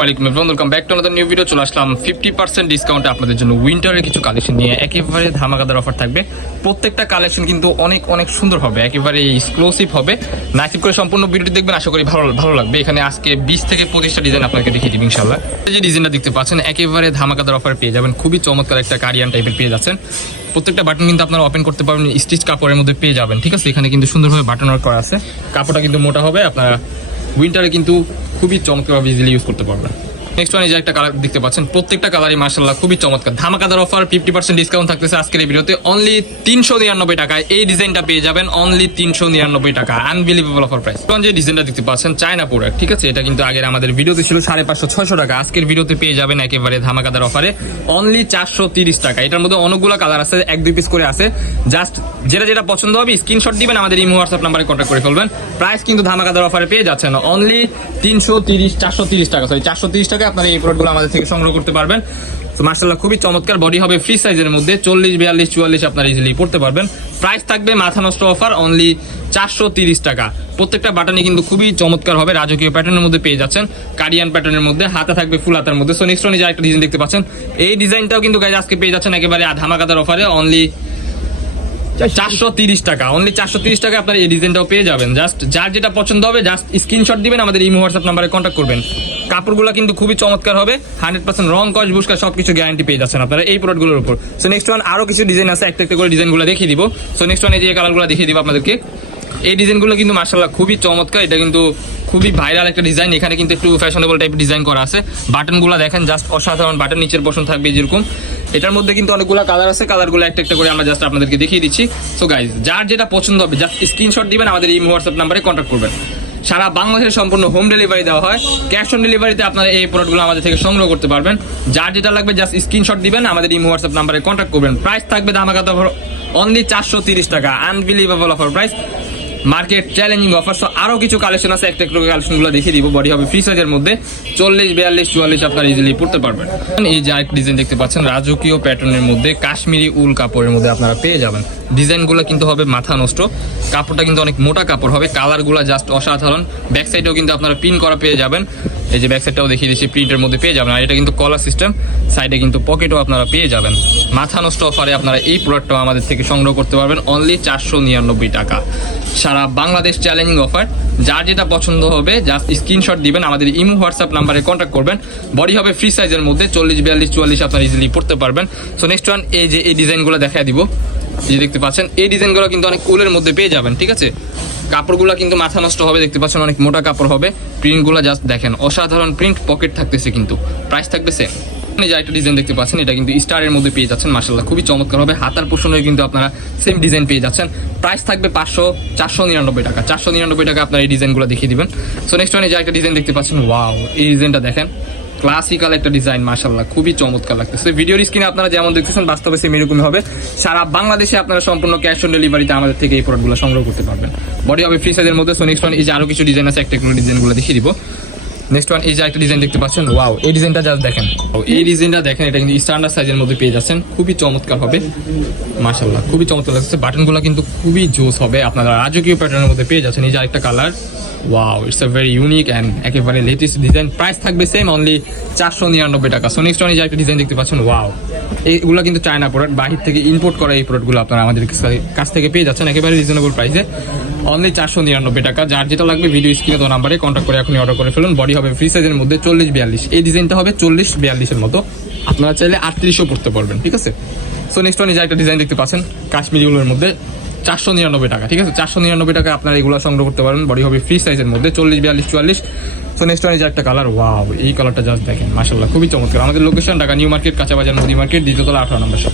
ওয়ালাইকুম everyone, welcome back to another new video. চলে আসলাম 50% ডিসকাউন্টে আপনাদের জন্য উইন্টারের কিছু কালেকশন নিয়ে। একেবারে ধামাকাদার অফার থাকবে। প্রত্যেকটা কালেকশন কিন্তু অনেক অনেক সুন্দর হবে, একেবারে এক্সক্লুসিভ হবে। নাইসিভ করে সম্পূর্ণ ভিডিওটি দেখবেন, আশা করি ভালো লাগবে। এখানে আজকে 20 থেকে 25টা ডিজাইন আপনাকে দেখিয়ে দিব ইনশাআল্লাহ। এই যে ডিজাইনটা দেখতে পাচ্ছেন, একেবারে ধামাকাদার অফার পেয়ে যাবেন। খুবই চমৎকার একটা কারিয়ান টাইপের পেয়ে যাচ্ছেন। প্রত্যেকটা বাটন কিন্তু আপনারা ওপেন করতে পারবেন, স্টিচ কাপড়ের মধ্যে পেয়ে যাবেন। ঠিক আছে, এখানে কিন্তু সুন্দরভাবে বাটন ওয়ার্ক করা আছে। কাপড়টা কিন্তু মোটা হবে, আপনারা উইন্টারে কিন্তু খুবই চমৎকারভাবে ইজিলি ইউজ করতে পারবেন। নেক্সট ওয়ান, এই যে একটা কালার দেখতে পাচ্ছেন, প্রত্যেকটা কালারই মাশাআল্লাহ খুবই চমৎকার। ধামাকাদার অফার, 50% ডিসকাউন্ট থাকতেছে আজকের এই ভিডিওতে। অনলি 399 টাকায় এই ডিজাইনটা পেয়ে যাবেন, অনলি 399 টাকা। Unbelievable offer price. এখন যে ডিজাইনটা দেখতে পাচ্ছেন, চায়না প্রোডাক্ট। ঠিক আছে, এটা কিন্তু আগের আমাদের ভিডিওতে ছিল 550-600 টাকা। আজকের ভিডিওতে পেয়ে যাবেন একেবারে ধামাকাদার অফারে অনলি 430 টাকা। এটার মধ্যে অনেকগুলো কালার আছে, 1-2 পিস করে আছে। জাস্ট যেটা পছন্দ হবে স্ক্রিনশট দিবেন, আমাদের ইমো হোয়াটসঅ্যাপ নাম্বারে কন্ট্যাক্ট করে ফেলবেন। প্রাইস কিন্তু ধামাকাদার অফারে পেয়ে যাচ্ছেন অনলি 430 টাকা। সরি, 430 টাকা আপনারা এই প্রোডাক্টগুলো আমাদের থেকে সংগ্রহ করতে পারবেন। তো মাশাআল্লাহ খুবই চমৎকার। বডি হবে ফ্রি সাইজের মধ্যে, 40, 42, 44 আপনারা ইজিলি পড়তে পারবেন। প্রাইস থাকবে মাথা নষ্ট অফার অনলি 430 টাকা। প্রত্যেকটা বাটনই কিন্তু খুবই চমৎকার হবে, রাজকীয় প্যাটার্নের মধ্যে পেয়ে যাচ্ছেন, কারিয়ান প্যাটার্নের মধ্যে, হাতা থাকবে ফুল হাতার মধ্যে। সো নেক্সট ওয়ান, যে একটা ডিজাইন দেখতে পাচ্ছেন, এই ডিজাইনটাও কিন্তু গাইজ আজকে পেয়ে যাচ্ছেন একেবারে ধামাকাদার অফারে অনলি 430 টাকা। অনলি 430 টাকা আপনারা এই ডিজাইনটাও পেয়ে যাবেন। জাস্ট যার যেটা পছন্দ হবে জাস্ট স্ক্রিনশট দিবেন, আমাদের ইমো হোয়াটসঅ্যাপ নাম্বারে কন্ট্যাক্ট করবেন। কাপড়গুলো কিন্তু খুবই চমৎকার হবে, 100% রং কস বুস্কার সবকিছু গ্যারান্টি পেয়ে যাচ্ছেন আপনারা এই প্রোডাক্টগুলোর উপর। সো নেক্সট ওয়ান, আরো কিছু ডিজাইন আছে, একটা করে ডিজাইনগুলো দেখিয়ে দিব। সো নেক্সট ওয়ান, এই যে কালারগুলো দেখিয়ে দিব আপনাদেরকে। এই ডিজাইনগুলো কিন্তু মাশাআল্লাহ খুবই চমৎকার। এটা কিন্তু খুবই ভাইরাল একটা ডিজাইন। এখানে কিন্তু একটু ফ্যাশনেবল টাইপ ডিজাইন করা আছে। বাটনগুলো দেখেন, জাস্ট অসাধারণ বাটন, নিচের পোর্শন থাকবে যেরকম। এটার মধ্যে কিন্তু অনেকগুলো কালার আছে, কালারগুলো একটা করে আমরা জাস্ট আপনাদেরকে দেখিয়ে দিচ্ছি। সো গাইজ, যার যেটা পছন্দ হবে জাস্ট স্ক্রিনশট দিবেন, আমাদের এই হোয়াটসঅ্যাপ নাম্বারে কন্ট্যাক্ট করবেন। সারা বাংলাদেশে সম্পূর্ণ হোম ডেলিভারি দেওয়া হয়। ক্যাশ অন ডেলিভারিতে আপনারা এই প্রোডাক্টগুলো আমাদের থেকে সংগ্রহ করতে পারবেন। যার যেটা লাগবে জাস্ট স্ক্রিনশট দিবেন, আমাদের এই হোয়াটসঅ্যাপ নাম্বারে কন্ট্যাক্ট করবেন। প্রাইস থাকবে ধামাকাদার অফার অনলি 430 টাকা। Unbelievable offer price, market challenging offer. So আরো কিছু কালেকশন আছে, একটা কালেকশনগুলো দেখিয়ে দিব। বডি হবে ফ্রি সাইজের মধ্যে, 40, 42, 44 আপনারা ইজিলি পড়তে পারবেন। এই যে আরেকটা ডিজাইন দেখতে পাচ্ছেন, রাজকীয় প্যাটার্নের মধ্যে কাশ্মীরি উল কাপড়ের মধ্যে আপনারা পেয়ে যাবেন। ডিজাইনগুলো কিন্তু হবে মাথা নষ্ট, কাপড়টা কিন্তু অনেক মোটা কাপড় হবে, কালারগুলো জাস্ট অসাধারণ। ব্যাক সাইডেও কিন্তু আপনারা পিন করা পেয়ে যাবেন। এই যে ব্যাক সাইডটাও দেখিয়ে দিচ্ছি, প্রিন্টের মধ্যে পেয়ে যাবেন। আর এটা কিন্তু কলার সিস্টেম, সাইডে কিন্তু পকেটও আপনারা পেয়ে যাবেন। মাথা নষ্ট অফারে আপনারা এই প্রোডাক্টটাও আমাদের থেকে সংগ্রহ করতে পারবেন অনলি 499 টাকা। সারা বাংলাদেশ চ্যালেঞ্জিং অফার। যার যেটা পছন্দ হবে জাস্ট স্ক্রিনশট দিবেন, আমাদের ইমো হোয়াটসঅ্যাপ নাম্বারে কন্ট্যাক্ট করবেন। বডি হবে ফ্রি সাইজের মধ্যে, 40, 42, 44 আপনারা ইজিলি পড়তে পারবেন। সো নেক্সট ওয়ান, এই যে এই ডিজাইনগুলো দেখাই দিব। এই যে দেখতে পাচ্ছেন, এই ডিজাইনগুলো কিন্তু অনেক কুলের মধ্যে পেয়ে যাবেন। ঠিক আছে, কাপড়গুলো কিন্তু মাথা নষ্ট হবে, দেখতে পাচ্ছেন অনেক মোটা কাপড় হবে। প্রিন্টগুলো জাস্ট দেখেন, অসাধারণ প্রিন্ট, পকেট থাকতেছে কিন্তু। প্রাইস থাকবে সেম। যে একটা ডিজাইন দেখতে পাচ্ছেন, এটা কিন্তু স্টারের মধ্যে পেয়ে যাচ্ছেন। মাশাআল্লাহ খুবই চমৎকার হবে, হাতার পোর্শনে কিন্তু আপনারা সেম ডিজাইন পেয়ে যাচ্ছেন। প্রাইস থাকবে 499 টাকা। 499 টাকা আপনারা এই ডিজাইনগুলো দেখিয়ে দিবেন। সো নেক্সট ওয়ান, যে একটা ডিজাইন দেখতে পাচ্ছেন, ওয়াও, এই ডিজাইনটা দেখেন, ক্লাসিক্যাল একটা ডিজাইন, মাশাআল্লাহ খুবই চমৎকার লাগতেছে। ভিডিওর স্ক্রিনে আপনারা যেমন দেখতেছেন বাস্তবে সেম এরকমই হবে। সারা বাংলাদেশে আপনারা সম্পূর্ণ ক্যাশ অন ডেলিভারিতে আমাদের থেকে এই প্রোডাক্টগুলো সংগ্রহ করতে পারবেন। বডি হবে ফ্রি সাইজের মধ্যে। সো নেক্সট ওয়ান, এই যে আরো কিছু ডিজাইন আছে, একটা ডিজাইনগুলো দেখিয়ে দিব। নেক্সট ওয়ান, এই যে একটা ডিজাইন দেখতে পাচ্ছেন, ওয়াও, এই ডিজাইনটা জাস্ট দেখেন। এই ডিজাইনটা দেখেন, এটা কিন্তু স্ট্যান্ডার্ড সাইজের মধ্যে পেয়ে যাচ্ছেন, খুবই চমৎকার হবে। মাশাআল্লাহ খুবই চমৎকার লাগছে। বাটনগুলো কিন্তু খুবই জোস হবে, আপনারা রাজকীয় প্যাটার্নের মধ্যে পেয়ে যাচ্ছেন। এই যে আরেকটা colour, wow, it's a very unique and একেবারে লেটেস্ট ডিজাইন। প্রাইস থাকবে সেম, অনলি 499 টাকা। সো নেক্সট ওয়ান, এই যে একটা ডিজাইন দেখতে পাচ্ছেন, ওয়াও, এইগুলো কিন্তু চায়না প্রোডাক্ট, বাহির থেকে ইম্পোর্ট করা এই প্রোডাক্টগুলো আপনারা আমাদের কাছ থেকে পেয়ে যাচ্ছেন একেবারে রিজনেবল প্রাইসে অনলি 499 টাকা। যার যেটা লাগবে ভিডিও স্ক্রিনে দেওয়া নাম্বারে কন্ট্যাক্ট করে এখনই অর্ডার করে ফেলুন। বডি হবে ফ্রি সাইজের মধ্যে, 40, 42। এই ডিজাইনটা হবে 40, 42 এর মতো, আপনারা চাইলে 38ও পড়তে পারবেন। ঠিক আছে, সো নেক্সট ওয়ান, এই যে একটা ডিজাইন দেখতে পাচ্ছেন, কাশ্মীরি উলের মধ্যে, 499 টাকা। ঠিক আছে, 499 টাকা আপনারা এগুলো সংগ্রহ করতে পারবেন। বডি হবে ফ্রি সাইজের মধ্যে, 40, 42, 44। সো নেক্সট ওয়ান, এই যে একটা কালার, ওয়াও, এই কালারটা জাস্ট দেখেন, মাশাআল্লাহ খুবই চমৎকার। আমাদের লোকেশন ঢাকা নিউ মার্কেট, কাঁচা বাজার, মুদি মার্কেট, দ্বিতীয় তলা, 18 নম্বর শপ।